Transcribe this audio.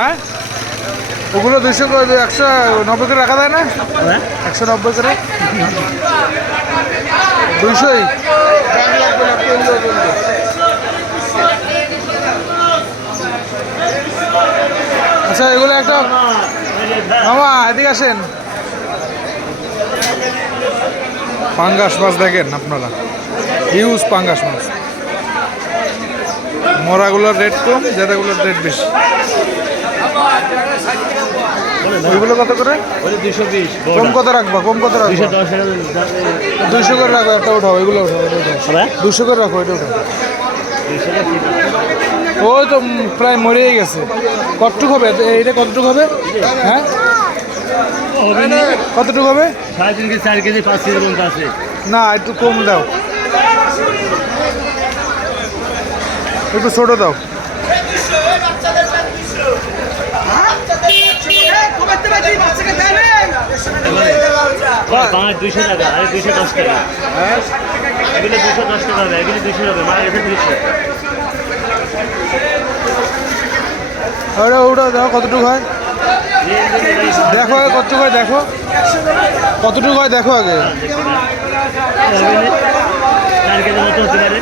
হ্যাঁ ওগুলো 200 করে 190 করে রাখা যায় না? 190 করে 200ই। আচ্ছা এগুলো একটা মামা এদিকে আসেন। পাঙ্গাস মাছ দেখেন আপনারা, হিউজ পাঙ্গাস মাছ। মরাগুলোর রেট কম, জেদাগুলোর রেট বেশি। ওইগুলো কত করে? 220। কম কত রাখবা? কম কত রাখবা? 200 করে রাখো। একটা উঠাও, এগুলো উঠাও, 200 করে রাখো। এটা উঠাও। ওই তো প্রায় মরেই গেছে। কতটুকু হবে এইটা? কতটুকু হবে? হ্যাঁ কতটুকু হবে? 3.5 কেজি 4 কেজি 5 কেজি পর্যন্ত আছে। না একটু কম দাও, একটু ছোট দাও। পাঁচ 200 টাকা, আরে 210 টাকা। এগুলো 210 টাকা হবে, এগুলো 200 হবে, মারা গেছে 200। ওটা ওটা দেখো কতটুকু হয়, দেখো আগে কতটুকু হয়, দেখো কতটুকু হয়, দেখো আগে। 4 কেজি মতো হতে পারে।